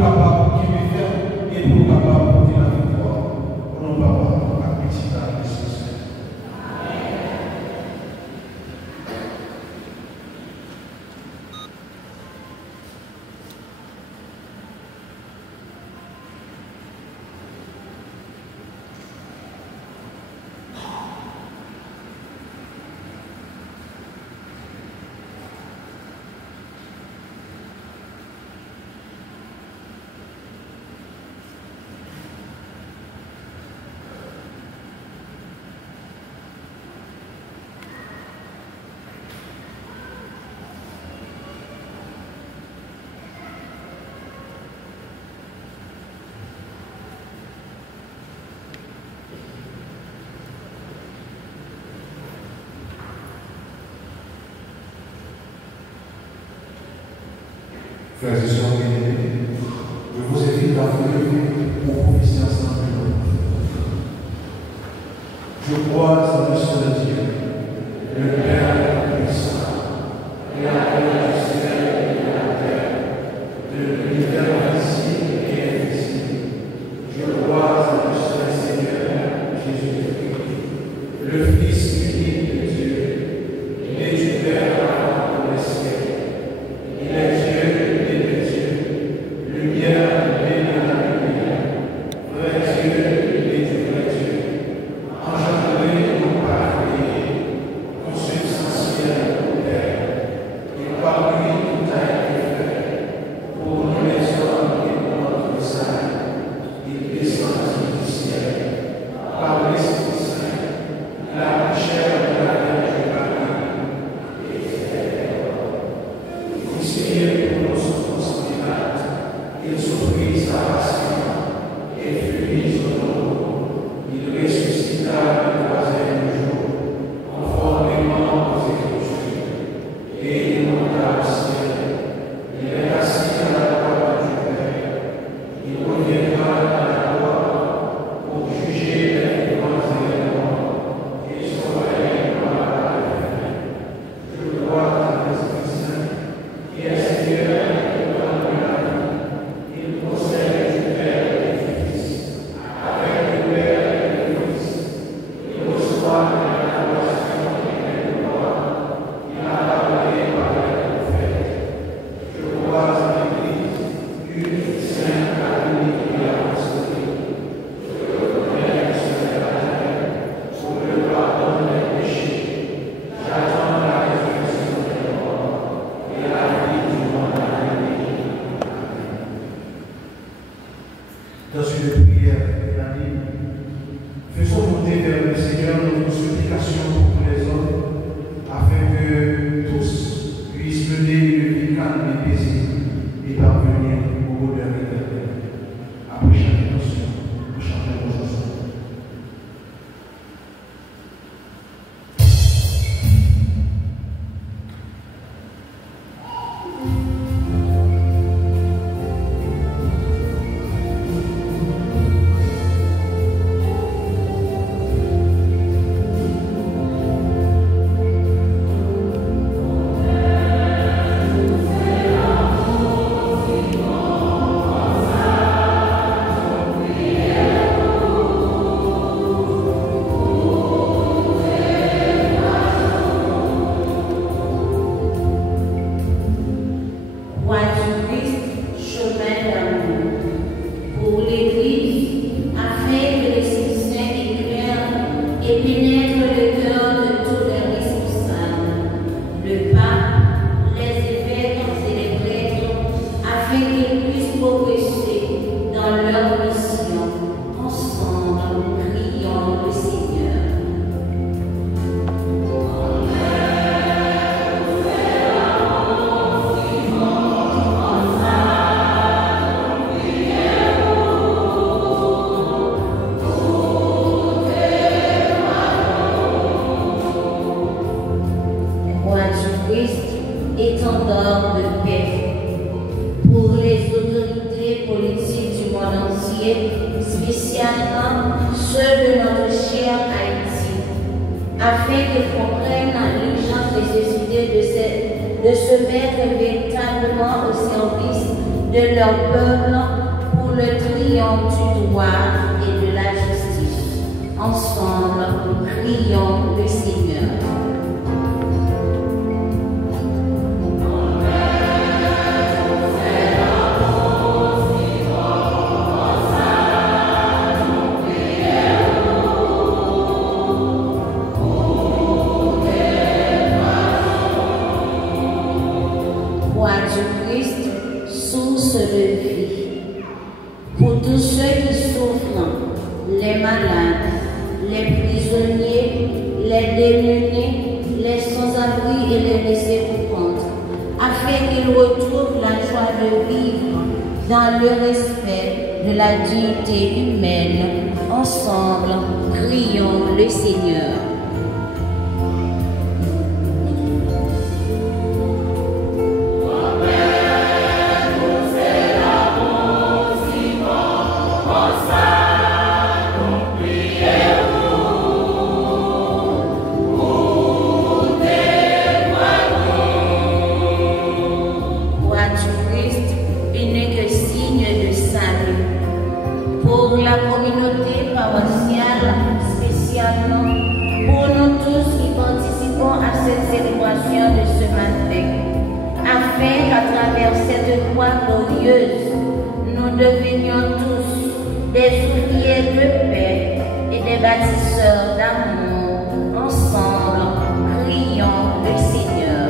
capable qui me fait et pour capable de porter la victoire. Pour nos papas, à petit à Jésus. Frères et sœurs bien-aimés, je vous invite à vous lever pour prophétiser ensemble. Je crois en le Seigneur Dieu, le Père puissant, Créateur du ciel et de la terre, de l'univers visible et invisible. Je crois en le Seigneur Jésus-Christ, le Fils unique de Dieu, né du Père avant tous les siècles. Il est Dieu. Lumière, béni de la lumière, vrai Dieu et du vrai Dieu, engendré non pas créé, consubstantiel au Père, et par lui tout a été fait, pour nous les hommes et pour notre salut, il descendit du ciel, par l'Esprit Saint, la chair de la Vierge Marie, et fait crucifié pour nos souffrances pirates. Il souffrit sa passion et fut mis au tombeau. Il ressuscita le troisième jour, conformément aux Écritures, et il monta au ciel. Il est assis à la droite du Père. Il reviendra à la gloire pour juger les vivants et les morts, et son règne à la fin. Je crois en l'Esprit Saint, qui est Seigneur. Dans une prière unanime, faisons monter vers le Seigneur notre supplication pour tous les hommes, afin que tous puissent mener une vie calme et paisible et parvenir au bonheur éternel. Après chaque émotion, nous chantons nos chansons. étendard de paix pour les autorités politiques du monde entier, spécialement ceux de notre cher Haïti, afin qu'ils comprennent l'urgence nécessité de se mettre véritablement au service de leur peuple le triomphe du droit et de la justice. Ensemble, prions le Seigneur. Source de vie. Pour tous ceux qui souffrent, les malades, les prisonniers, les démunis, les sans-abri et les laissés pour compte, afin qu'ils retrouvent la joie de vivre dans le respect de la dignité humaine. Ensemble, prions le Seigneur. Pour la communauté paroissiale, spécialement pour nous tous qui participons à cette célébration de ce matin, afin qu'à travers cette croix glorieuse, nous devenions tous des ouvriers de paix et des bâtisseurs d'amour. Ensemble, prions le Seigneur.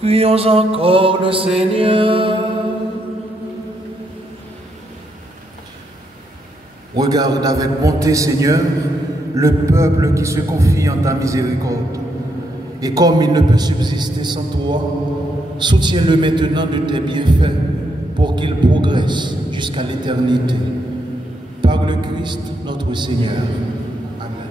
Prions encore le Seigneur. Regarde avec bonté, Seigneur, le peuple qui se confie en ta miséricorde. Et comme il ne peut subsister sans toi, soutiens-le maintenant de tes bienfaits pour qu'il progresse jusqu'à l'éternité. Par le Christ, notre Seigneur. Amen.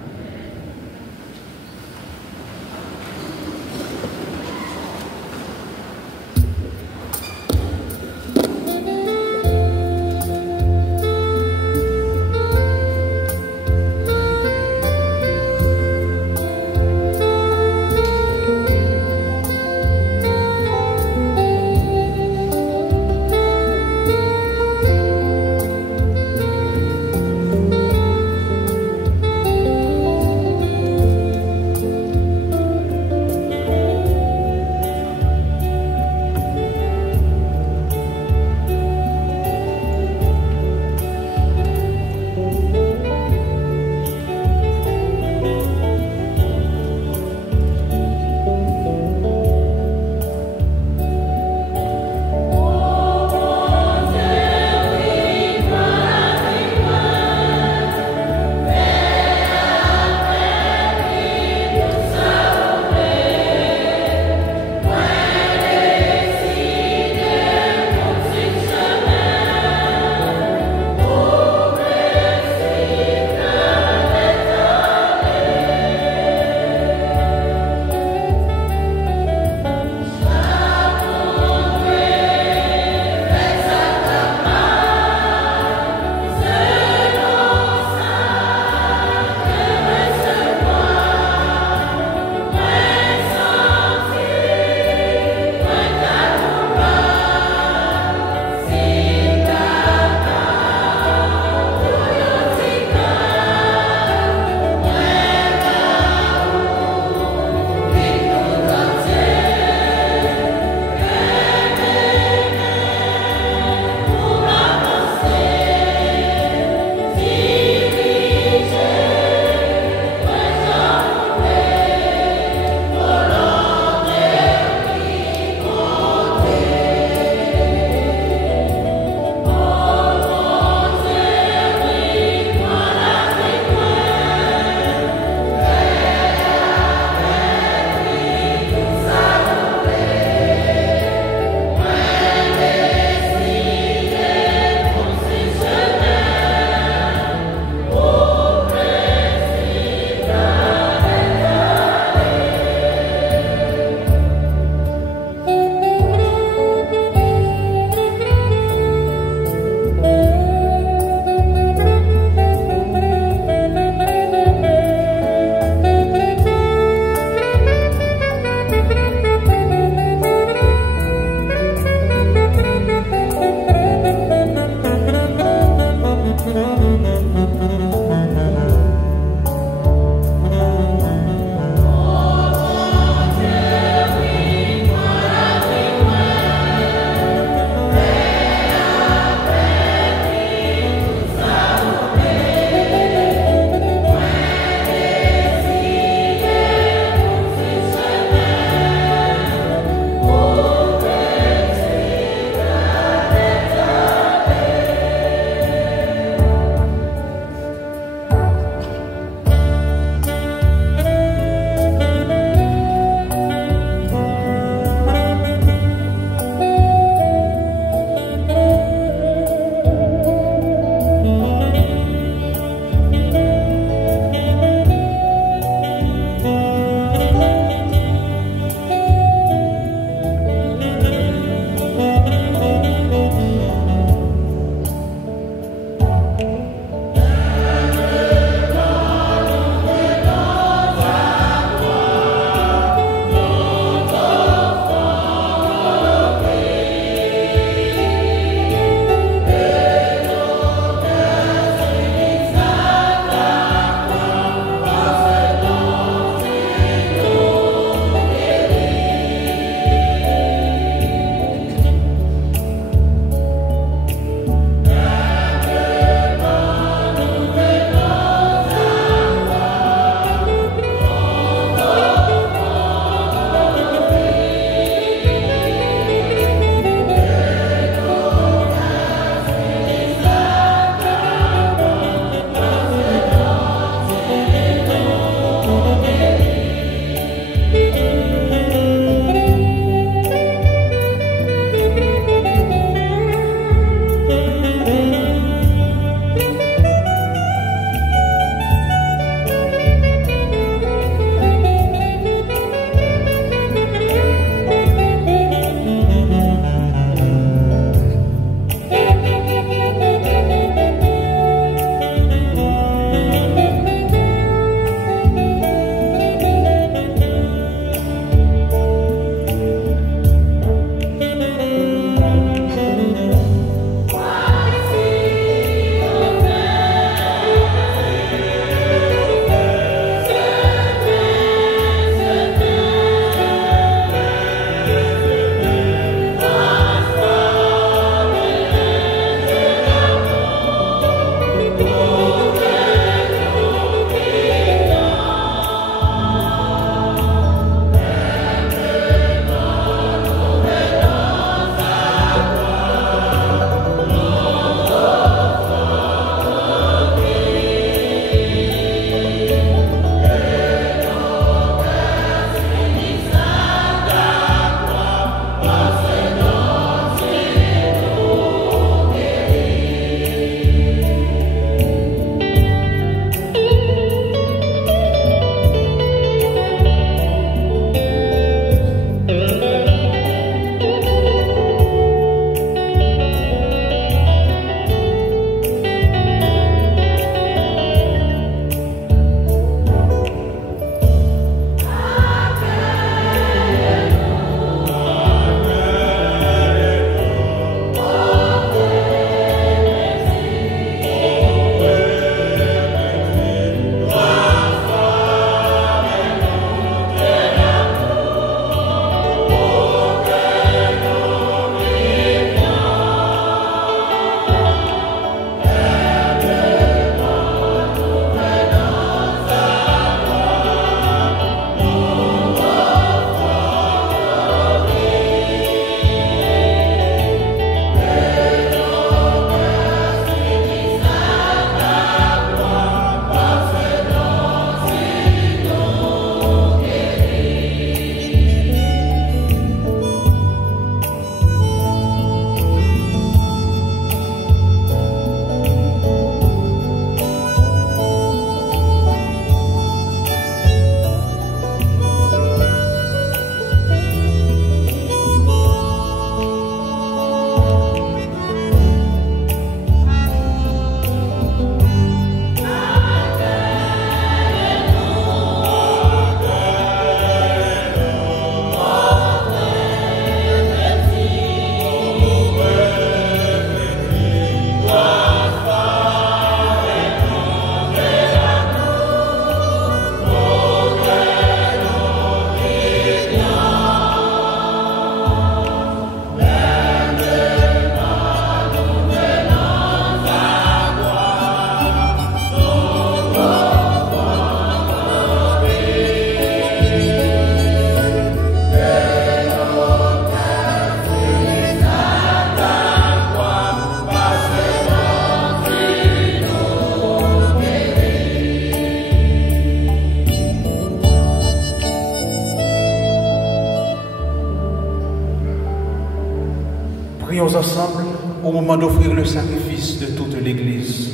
Prions ensemble au moment d'offrir le sacrifice de toute l'Église.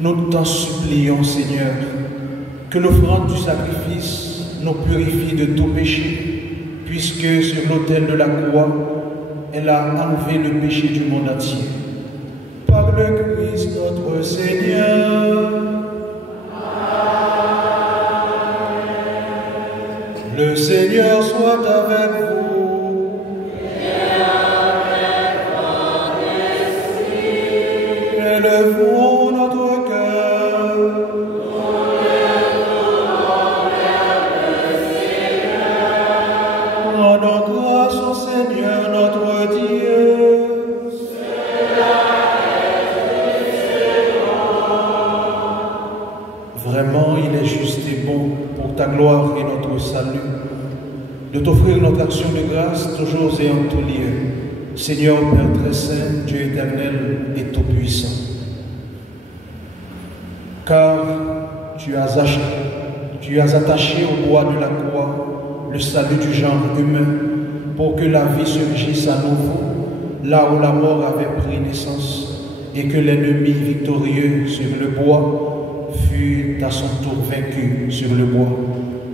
Nous t'en supplions, Seigneur, que l'offrande du sacrifice nous purifie de tout péché, puisque sur l'autel de la croix, elle a enlevé le péché du monde entier. Par le Christ notre Seigneur. Le Seigneur soit avec vous. Et avec votre esprit. Élevons notre cœur. Nous élevons vers le Seigneur. Rendons grâce au Seigneur notre Dieu. Vraiment, il est juste et bon pour ta gloire et notre salut de t'offrir notre action de grâce toujours et en tout lieu. Seigneur Père très saint, Dieu éternel et tout-puissant. Car tu as attaché au bois de la croix le salut du genre humain pour que la vie surgisse à nouveau là où la mort avait pris naissance et que l'ennemi victorieux sur le bois fut à son tour vaincu sur le bois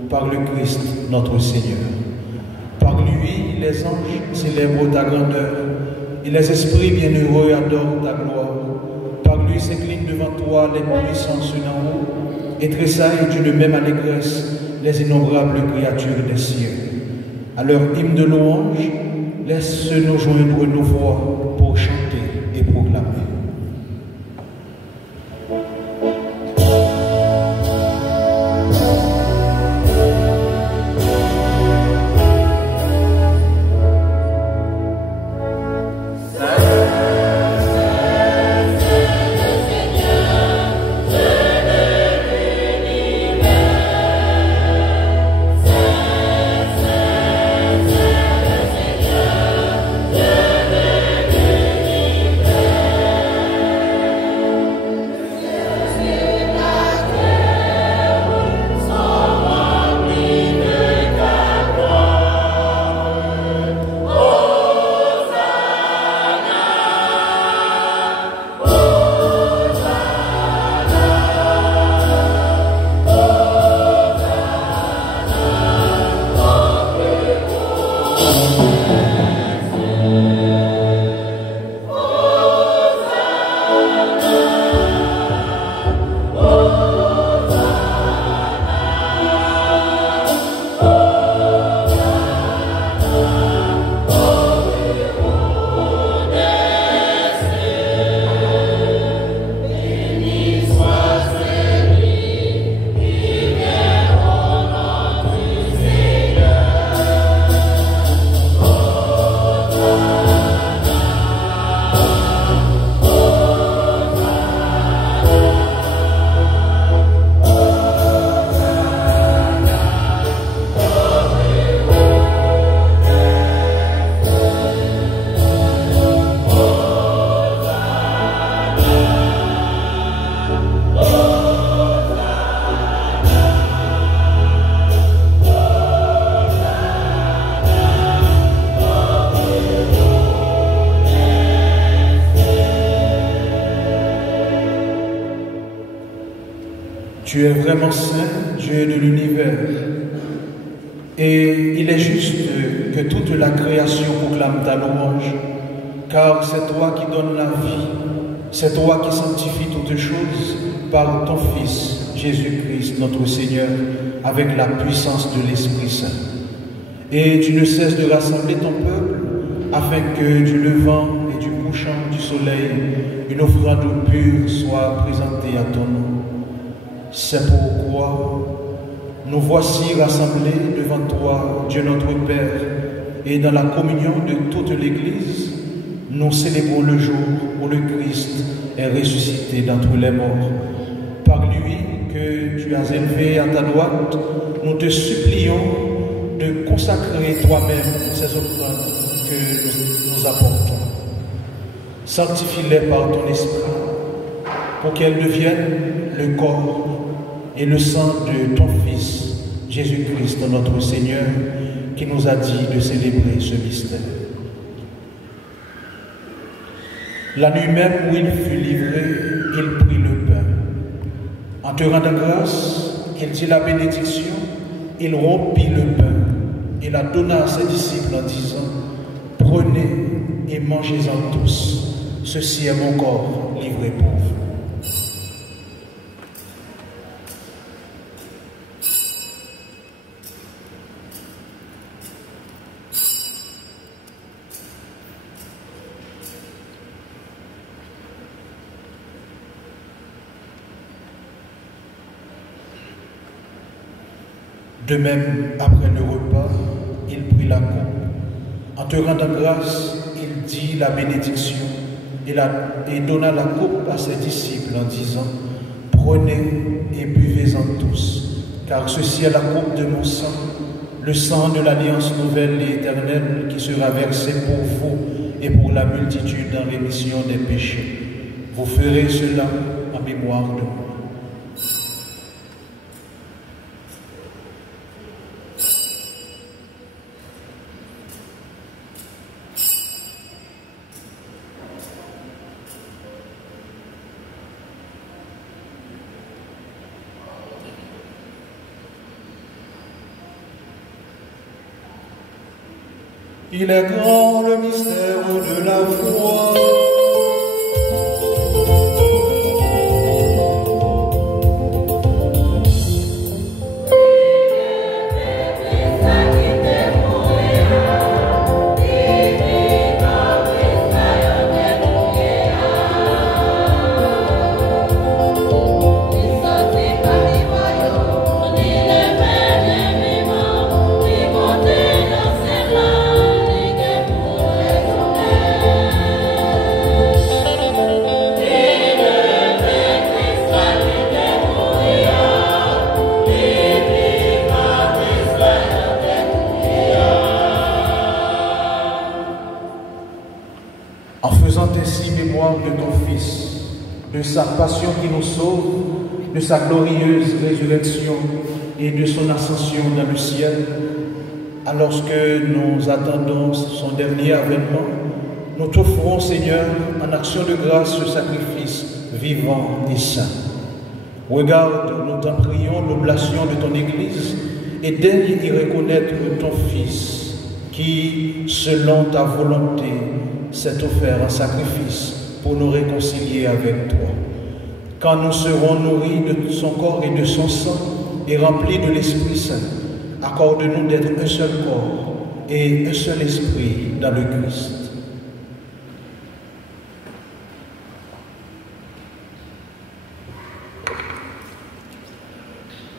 par le Christ notre Seigneur. Par lui, les anges célèbrent ta grandeur et les esprits bienheureux adorent ta gloire. Par lui s'inclinent devant toi les puissances d'en haut et tressaillent d'une même allégresse les innombrables créatures des cieux. À leur hymne de louange, laisse-nous joindre nos voix pour chanter et proclamer. Tu es vraiment saint, Dieu de l'univers. Et il est juste que toute la création proclame ta louange, car c'est toi qui donnes la vie, c'est toi qui sanctifies toutes choses par ton Fils, Jésus-Christ, notre Seigneur, avec la puissance de l'Esprit Saint. Et tu ne cesses de rassembler ton peuple, afin que du levant et du couchant du soleil, une offrande pure soit présentée à ton nom. C'est pourquoi nous voici rassemblés devant toi, Dieu notre Père, et dans la communion de toute l'Église, nous célébrons le jour où le Christ est ressuscité d'entre les morts. Par lui que tu as élevé à ta droite, nous te supplions de consacrer toi-même ces offrandes que nous apportons. Sanctifie-les par ton esprit, pour qu'elles deviennent le corps et le sang de ton Fils, Jésus-Christ, notre Seigneur, qui nous a dit de célébrer ce mystère. La nuit même où il fut livré, il prit le pain. En te rendant grâce, il dit la bénédiction, il rompit le pain et la donna à ses disciples en disant, « Prenez et mangez-en tous, ceci est mon corps livré pour vous. » De même, après le repas, il prit la coupe. En te rendant grâce, il dit la bénédiction et donna la coupe à ses disciples en disant, « Prenez et buvez-en tous, car ceci est la coupe de mon sang, le sang de l'alliance nouvelle et éternelle qui sera versé pour vous et pour la multitude en rémission des péchés. Vous ferez cela en mémoire de moi. » Il est grand le mystère de la foi. De sa passion qui nous sauve, de sa glorieuse résurrection et de son ascension dans le ciel, alors que nous attendons son dernier avènement, nous t'offrons, Seigneur, en action de grâce ce sacrifice vivant et saint. Regarde, nous t'en prions, l'oblation de ton Église et daigne y reconnaître ton Fils qui, selon ta volonté, s'est offert en sacrifice pour nous réconcilier avec toi. Quand nous serons nourris de son corps et de son sang et remplis de l'Esprit Saint, accorde-nous d'être un seul corps et un seul esprit dans le Christ.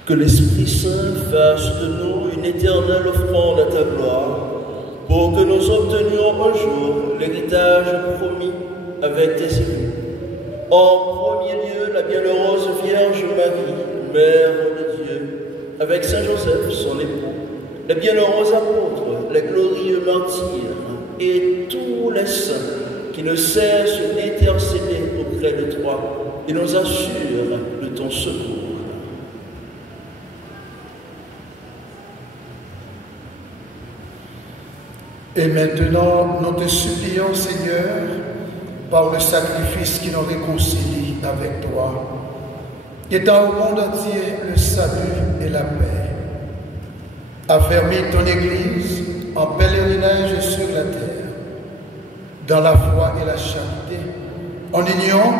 Que l'Esprit Saint fasse de nous une éternelle offrande à ta gloire, pour que nous obtenions un jour l'héritage promis avec tes élus. En premier lieu, la bienheureuse Vierge Marie, Mère de Dieu, avec Saint Joseph, son époux, les bienheureux apôtres, les glorieux martyrs et tous les saints qui ne cessent d'intercéder auprès de toi et nous assurent de ton secours. Et maintenant, nous te supplions, Seigneur, par le sacrifice qui nous réconcilie avec toi, étant au monde entier le salut et la paix. Affermis ton Église en pèlerinage sur la terre, dans la foi et la charité, en union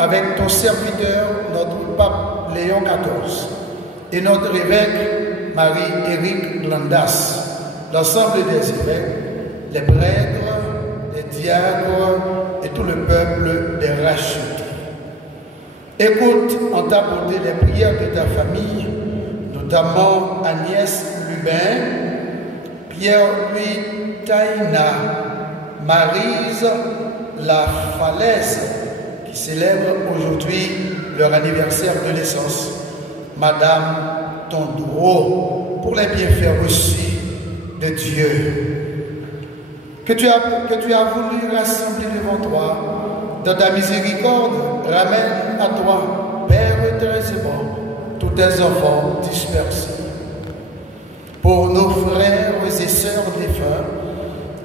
avec ton serviteur, notre pape Léon XIV, et notre évêque Marie-Éric Glandas, l'ensemble des évêques, les prêtres, les diacres et tout le peuple des rachetés. Écoute en ta bonté les prières de ta famille, notamment Agnès Lubin, Pierre-Louis Taïna, Maryse La Falaise, qui célèbrent aujourd'hui leur anniversaire de naissance, Madame Tondreau, pour les bienfaits reçus de Dieu, que tu as voulu rassembler devant toi. Dans ta miséricorde, ramène à toi, Père très aimant, tous tes enfants dispersés. pour nos frères et sœurs défunts,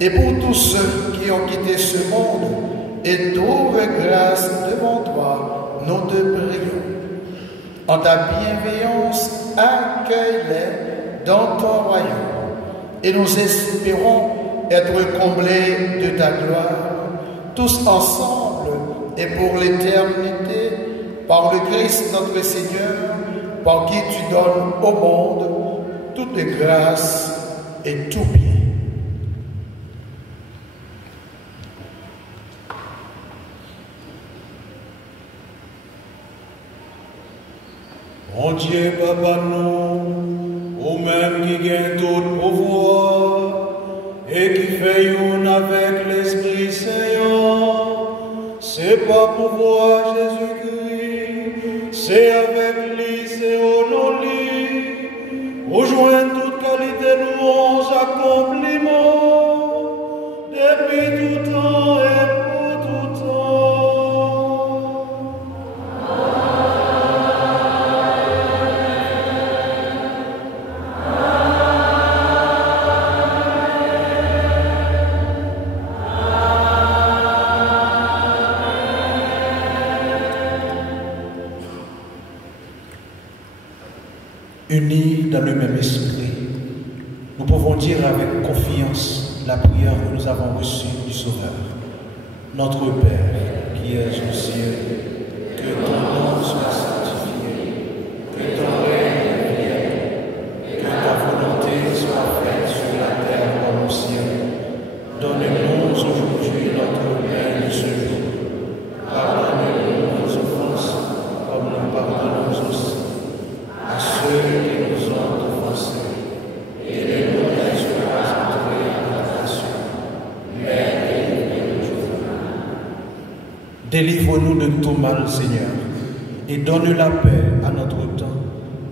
et pour tous ceux qui ont quitté ce monde et trouvent grâce devant toi, nous te prions. En ta bienveillance, accueille-les dans ton royaume, et nous espérons être comblés de ta gloire, tous ensemble et pour l'éternité, par le Christ notre Seigneur, par qui tu donnes au monde toute grâce et tout bien. Mon Dieu, Papa, nous, ou même qui gagne tout pouvoir et qui fait une avec l'Esprit Saint, c'est pas pouvoir Jésus-Christ, c'est avec lui, c'est au nom de lui, rejoindre toute qualité, louange, accomplissement, depuis tout temps et pour tout temps. Unis dans le même esprit, nous pouvons dire avec confiance la prière que nous avons reçue du Sauveur. Notre Père, qui es aux cieux, que ton nom soit sanctifié, que ton règne vienne, que ta volonté soit faite sur la terre comme au ciel. Donne-nous aujourd'hui notre pain de ce jour. Pardonne-nous nos offenses, comme nous pardonnons aussi à ceux qui nous ont offensés, et ne nous laisse pas entrer en tentation, mais délivre-nous du mal. Délivre-nous de tout mal, Seigneur, et donne la paix à notre temps.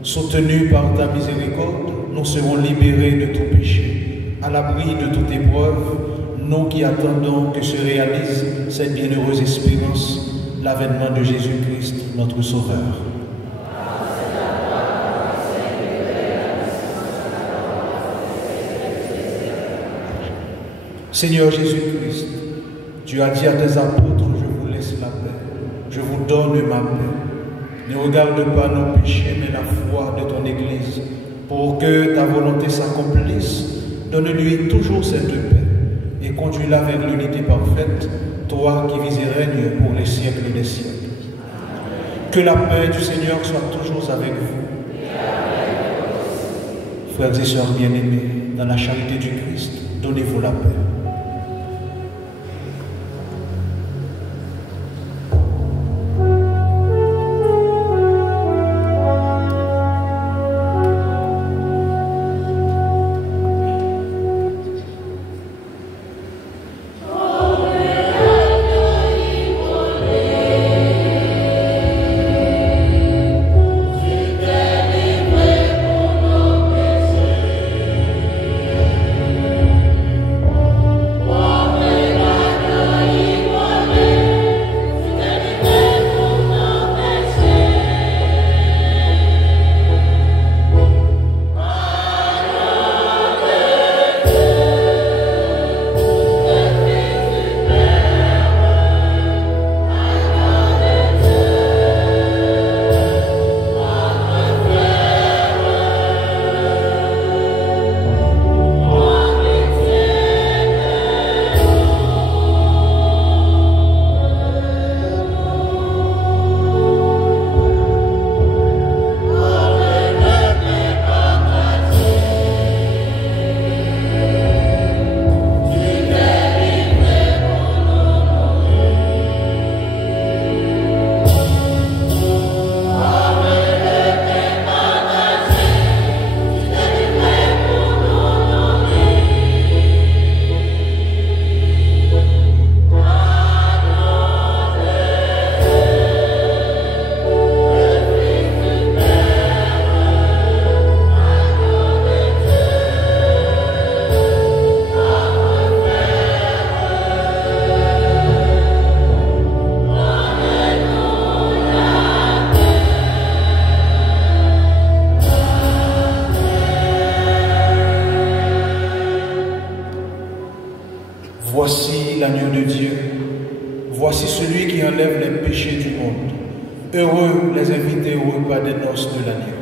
Soutenus par ta miséricorde, nous serons libérés de tout péché, à l'abri de toute épreuve, nous qui attendons que se réalise cette bienheureuse espérance, l'avènement de Jésus-Christ, notre Sauveur. Seigneur Jésus-Christ, tu as dit à tes apôtres, je vous laisse la paix, je vous donne ma paix. Ne regarde pas nos péchés, mais la foi de ton Église, pour que ta volonté s'accomplisse. Donne-lui toujours cette paix et conduis-la vers l'unité parfaite, toi qui vis et règnes pour les siècles des siècles. Que la paix du Seigneur soit toujours avec vous. Frères et sœurs bien-aimés, dans la charité du Christ, donnez-vous la paix. Oh enlève les péchés du monde. Heureux les invités au repas des noces de l'agneau.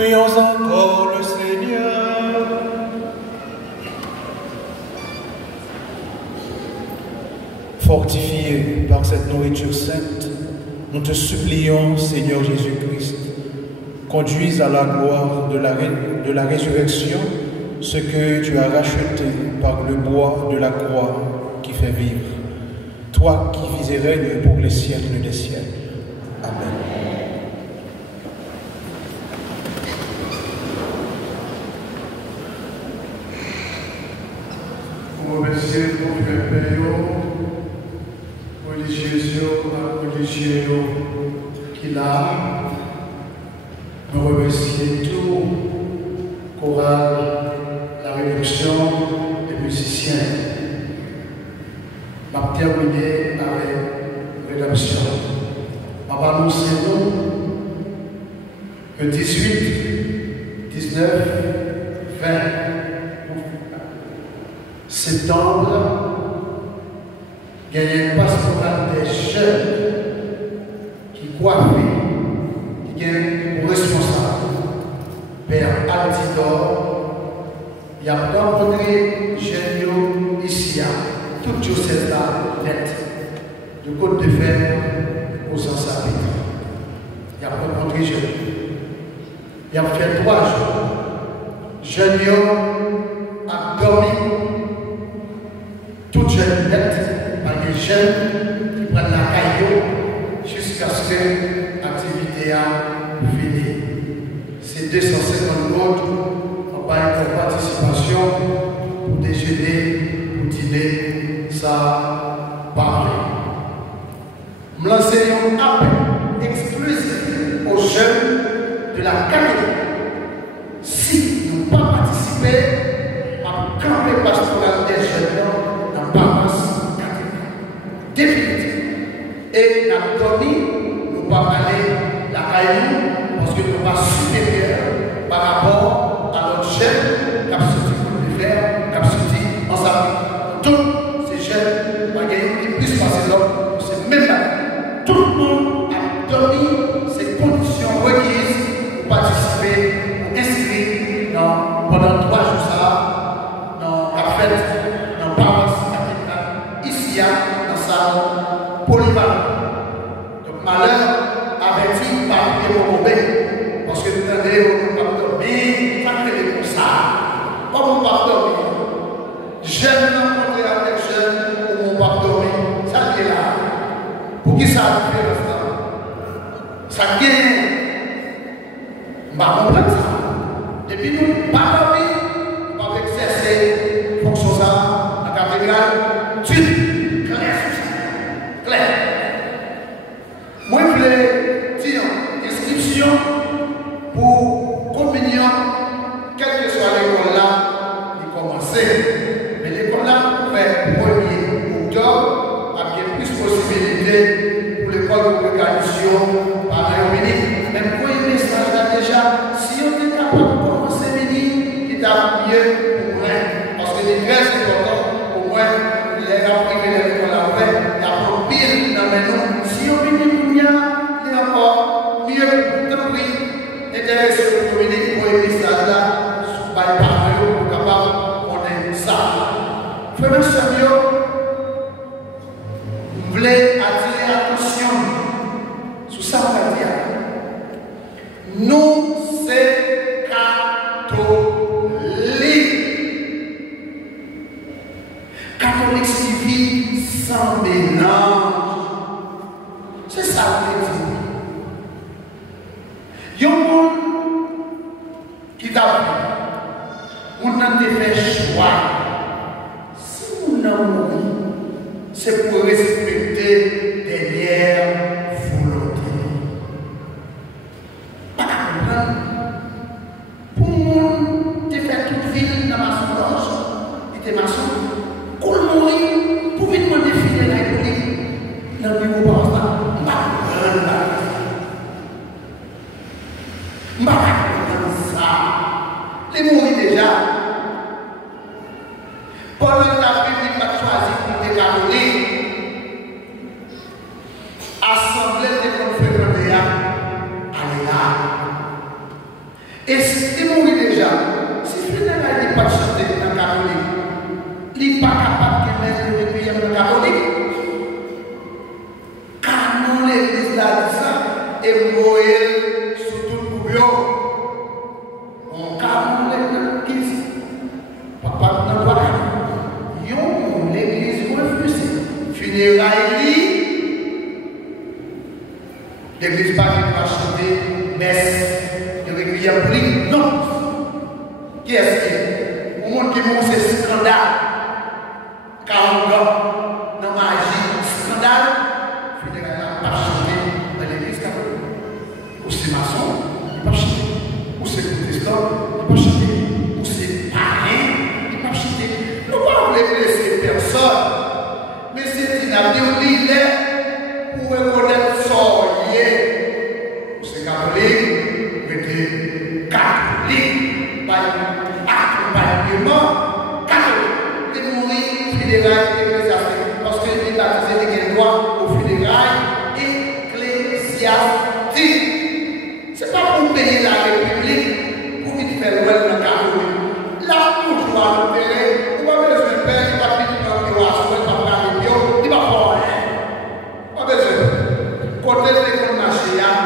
Prions encore le Seigneur. Fortifiés par cette nourriture sainte, nous te supplions, Seigneur Jésus-Christ, conduise à la gloire de la résurrection ce que tu as racheté par le bois de la croix qui fait vivre. Toi qui vis et règnes pour les siècles des siècles. Amen. Remercier pour le Père, religieux qu'il a. Nous remercier tout choral, la réduction des musiciens. Ma terminé avec rédemption. Ma va annoncer nous le 18, 19, 20 septembre, il y a un pastoral des jeunes qui coiffent, qui est responsable, Père Altidor, il y a rencontré jeunes ici, tout diocèse là, net, de Côte de Fer aux Saint-Sabine. Il y a rencontré jeunes. Il a fait 3 jours. Jeunes a dormi. Toutes jeunes net, par des jeunes qui prennent la caillou jusqu'à ce que l'activité a fini. C'est 250 autres en participation pour déjeuner, pour dîner, ça pareil. Nous l'enseignons exclusif aux jeunes de la catégorie. Si nous ne pas participer à camper pastoral des jeunes, définitive. Et la dormi, nous ne pas aller la caillou parce que nous ne pas supérieur par rapport à notre chaîne qui a sorti pour le faire, qui a sorti ensemble. Tous ces jeunes, qui puissent passer l'homme, c'est même là. Tout le monde a dormi ces conditions requises pour participer, pour inscrire pendant 3 jours ça, dans la fête, dans la paroisse ici, dans sa polyvalente. Donc, malheur averti par Pierre Robert, parce que vous entendez, on ne peut pas dormir, ça fait comme ça. Comme on ne peut pas dormir. J'aime rencontrer avec jeunes où on ne peut pas dormir. Ça qui est là. Pour qui ça a fait le temps? Ça gagne. On va comprendre ça. Depuis nous, pas dormir, on va exercer fonction ça, la cathédrale, tu clair sur ça. Clair. Moi, je voulais dire inscription pour communion, quelle que soit l'école là, il commencer. Mais l'école là, fait 1er octobre, a bien plus possibilités pour l'école de congregation par Réunion. Même pour un message là déjà, si on est capable de commencer midi, il t'a mieux pour rien. Parce que c'est très important, au moins, les gens privés de l'école là, il y a un pile dans les noms. Si on vient il y a encore mieux, tant pis, intérêt sur le communiqué pour un message là, par les parents, pour capable on est ça. Frère Samuel, je voulais attirer l'attention sur ça, on va dire. Nous, c'est catholique. Catholique signifie sans mélange. C'est ça que je dis. Il y a un monde qui t'a vu. On a fait choix. Si on a mouru, c'est pour respecter derrière volonté. Pas comprendre. Pour moi, tu fais toute ville dans ma source, tu es maçon. Pour mourir, pour vite me définir la politique, dans le bureau par ça, je ne vais pas ça. Les mourir déjà. Paul la Bible n'a choisi pour des catholiques. Assemblée des confédérés, allez là. Et pas chanter dans la catholique. Il n'est pas capable de mettre le recueillir dans la catholique. Car nous, l'église là, dit ça, et Moël, sous tout le bureau. On calme l'église. Papa n'a pas l'église refuse. Funérailles, l'église pas qui va chanter messe de recueillir pour lui. Non. Qui est-ce qui est? Au monde qui monte, c'est scandale. Car on doit, dans magie, scandale. Funérailles pas chanter dans l'église catholique. Ou c'est maçon, il pas chanter. Ou c'est protestant, il pas chanter. Ou c'est païen, il pas chanter. Nous ne pouvons pas blesser personne. Mais c'est inabdible, il est pour reconnaître son lien. Ou c'est catholique, mettez catholique, par accompagnement catholique. Et mourir funérailles ecclésiastiques. Parce que les baptisés ont droit aux funérailles ecclésiastiques. Ce n'est pas pour payer la République, pour qu'il fasse le dans la catholique. Là, pour jouer le terrain, on va besoin de faire, il va finir dans le bureau, il va faire le bureau, il va faire rien. Pas besoin. Côté de l'école nationale,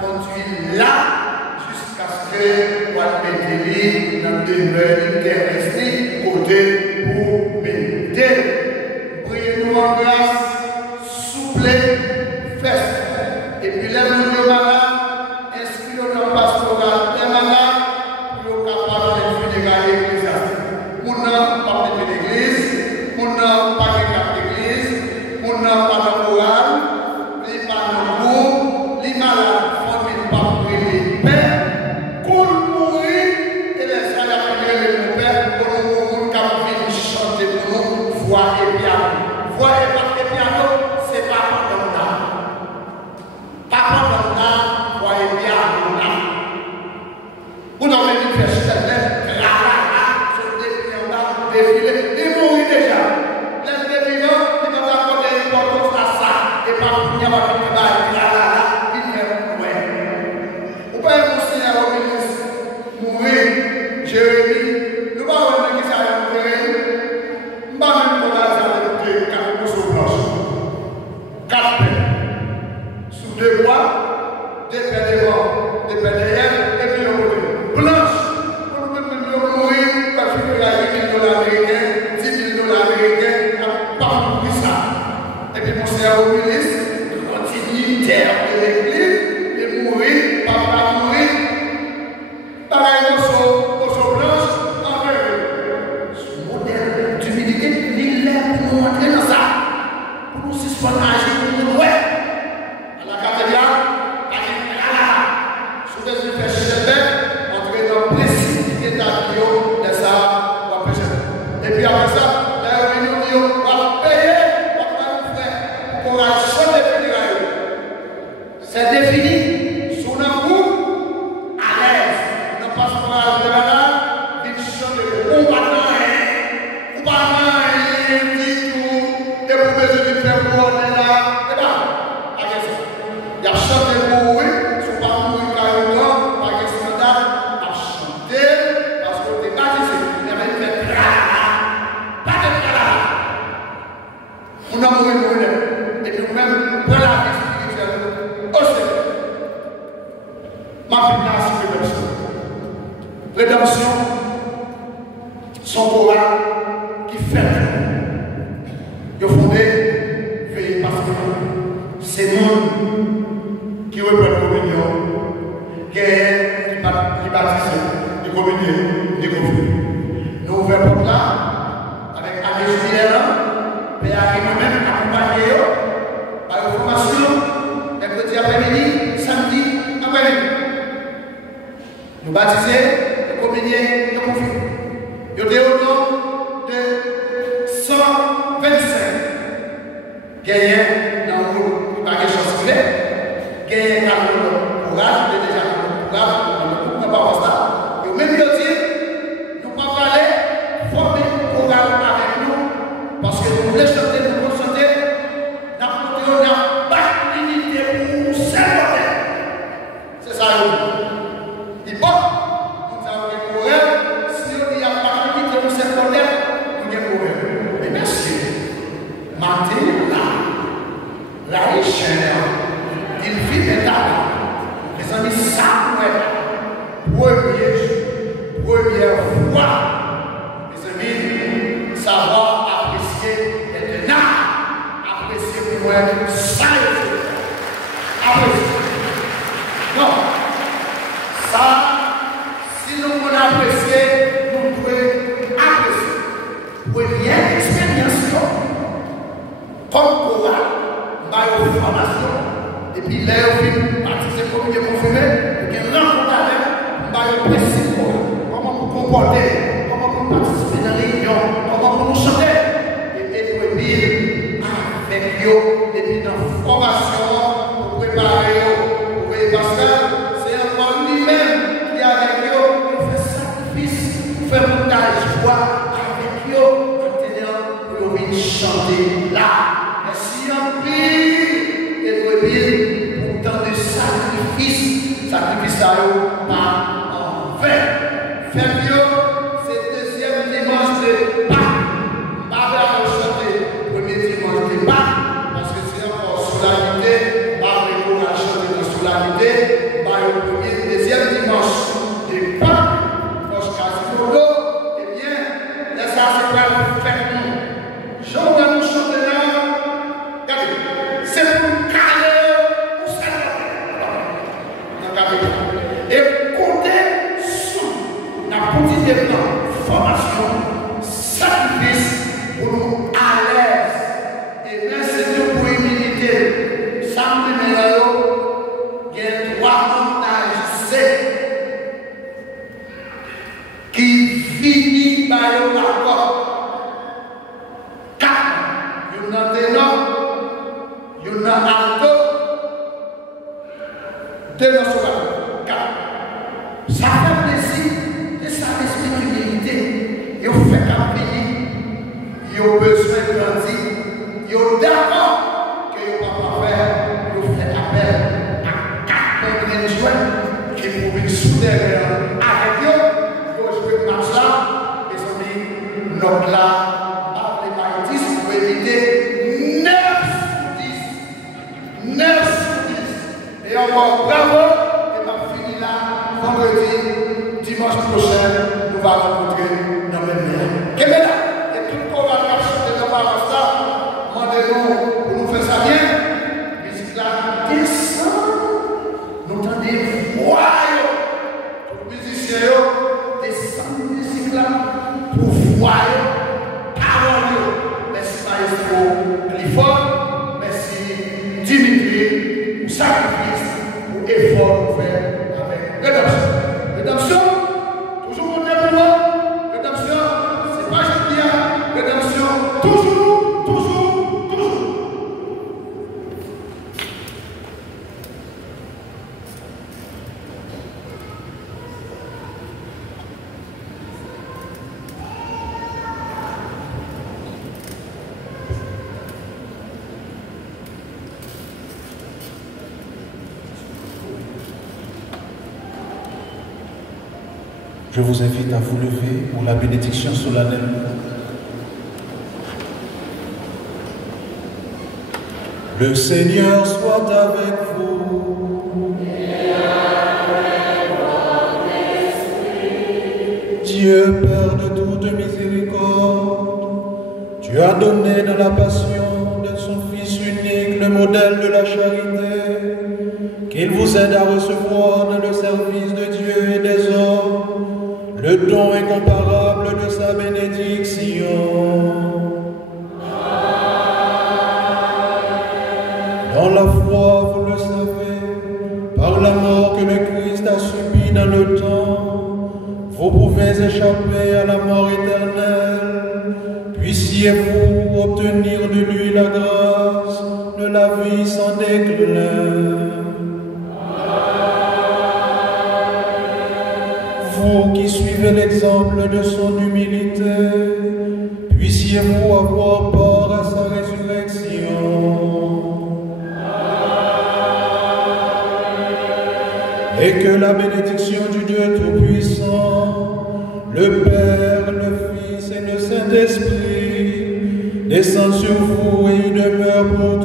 conduit là, jusqu'à ce que on mette les dans le demeure terrestre, côté pour mettre. Priez-nous en grâce, souple, fesse. Et puis là, nous sommes malades, inscrivons dans le pastoral, les malades, pour être capable de funérailles ecclésiastiques. Nous n'avons pas de l'église, nous n'avons pas de carte d'église, nous n'avons pas de morale, les malades, les malades, famille, pas pour les pères, qu'on mourir et les salaires de nos pères, pour nous capables de chanter pour nous, voix et piano. Voix et piano, c'est pas condamnable. Pas condamnable, voix et piano. Vous n'avez pas fait ça, défilé, il mourit déjà. Les vivants, ils vont accorder l'importance à ça. Et pas pour qu'il y ait pas de il fait mourir. Vous pouvez vous signer au ministre, mourir, Jérémie. Nous ne pouvons pas dire que ça va mourir. Nous ne pouvons pas commencer à faire 4 morceaux blanches. 4 pains. Sous 2 bois, 2 pains devant, 2 pains derrière, et puis le côté. Blanche. Pour nous mettre mourir, parce que la $10,000 américains, $10,000 américains, pas pour ça. Et puis, mon cher au ministre, continuitaire de l'église, et mourir, pas mourir. Pareil, morceau blanche, envers ce modèle d'humilité, il est pour nous entrer dans ça. Pour nous suspendre agir, pour nous ouais. À la cathédrale, à la sous les yeux fait chez entrer dans le précipité d'avion de ça. Et puis après ça, la réunion dit, on va payer, on va faire pour la chose de funérailles. C'est défini, sous un coup, à l'aise. On passe par la là, une chose de on va rien du tout, et vous besoin de faire pour on est là. Et bien, il y a chanté pour oui, si on va mourir carrément, pas de scandale, à chanter, parce qu'on est baptisé, il y avait une fête. On a mouru, et nous-mêmes, pour la vie spirituelle, au Seigneur. Ma finance, rédemption. Rédemption, son Torah qui fait. Il faut fondé, veiller parce que c'est nous qui reprennent communion, qui baptisent, qui communient, qui confient. Nous ouvrons porte là, avec Agnès Julienne. Mais avec nous-mêmes, accompagnés par la formation, mercredi après-midi, samedi après-midi. Nous baptiser, nous communier, nous confier. Nous sommes au nom de 125 gagnants dans le groupe qui n'a pas de chance de gagnants dans le programme, déjà dans le programme, nous n'avons pas ça. Et même nous pouvons aller former le programme avec nous. Parce que nous voulons chanter, nous voulons chanter, nous n'avons pas d'unité pour s'aimer. C'est ça. Il faut, nous avons des problèmes, si on n'y a pas de comme chorale, une formation, et puis là, au film, participer comme il est confirmé, il y a un rencontre avec, une principe, comment vous comporter, comment vous participer dans les réunions, comment vous nous chanter, et puis avec eux, et puis dans la formation, pour préparer eux, parce que c'est encore lui-même qui est avec eux, il fait sacrifice, il fait montage, foi avec eux, maintenant, pour venir chanter là. Merci en pile, et pour tant de sacrifice à eux, pas en vain. Faites mieux, c'est le deuxième dimanche de Pâques. Pas à chanter, premier dimanche de Pâques, parce que c'est encore solarité, pas à chanter de solarité, pas le premier, deuxième dimanche de Pâques, lorsqu'à ce moment, eh bien, ça c'est pas le fait. J'en ai nous chanter là, c'est pour caler ou ça. Et compter sur la petite formation, sacrifice pour nous à l'aise. Et merci Dieu pour l'humilité. Ça me met là, il y a 3 montages qui finissent par le rapport. 4, il y en a ténor, il y en a alto, 2 dans ce cas. 4. Ça fait plaisir de sa responsabilité. Il fait qu'un pays, il a besoin de grandir, il est d'accord que il ne va pas faire, il fait appel à 4 juin qui pour venir soutenir avec eux, il faut jouer comme ça, les amis, notre là, les magnétismes pour éviter 9 sur 10. 9 sur 10. Et encore bravo, et ma fille là, vendredi, dimanche prochain, nous allons rencontrer dans le même lien. Quel est là? Et tout le monde va chanter dans la ça, demandez-nous pour nous faire ça bien. Musique là, descend. Nous entendons des voix. Tous les musiciens, descendent la musique là pour voir. Parole. Merci Maestro Clifford. Merci Dimitri pour sacrifice, pour effort pour faire avec rédemption. Rédemption, toujours mon développement. Rédemption, c'est pas juste bien. Rédemption, toujours, toujours, toujours. Je vous invite à vous lever pour la bénédiction solennelle. Le Seigneur soit avec vous. Et avec votre esprit. Dieu, Père de toute miséricorde, tu as donné dans la passion de son Fils unique le modèle de la charité, qu'il vous aide à recevoir dans le service de Dieu et des hommes le don incomparable de sa bénédiction. Dans la foi, vous le savez, par la mort que le Christ a subie dans le temps, vous pouvez échapper à la mort éternelle. Puissiez-vous obtenir de lui la grâce de la vie sans déclin. Vous qui suivez l'exemple de son humilité, puissiez-vous avoir part à sa résurrection. Et que la bénédiction du Dieu Tout-Puissant, le Père, le Fils et le Saint-Esprit descendent sur vous et y demeurent pour